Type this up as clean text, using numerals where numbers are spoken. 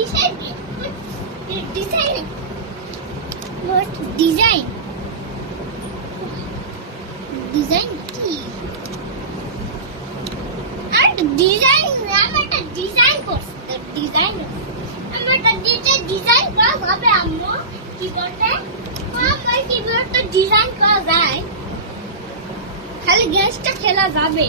কিসের design? What design? Design কি? আর design আমি একটা ডিজাইন করছি। ডিজাইন আমি একটা ডিজাইন করা যাবে আম্মু কিবোর্ডে? আমার কিবোর্ডে ডিজাইন করা যায়, খালি গেমসটা খেলা যাবে।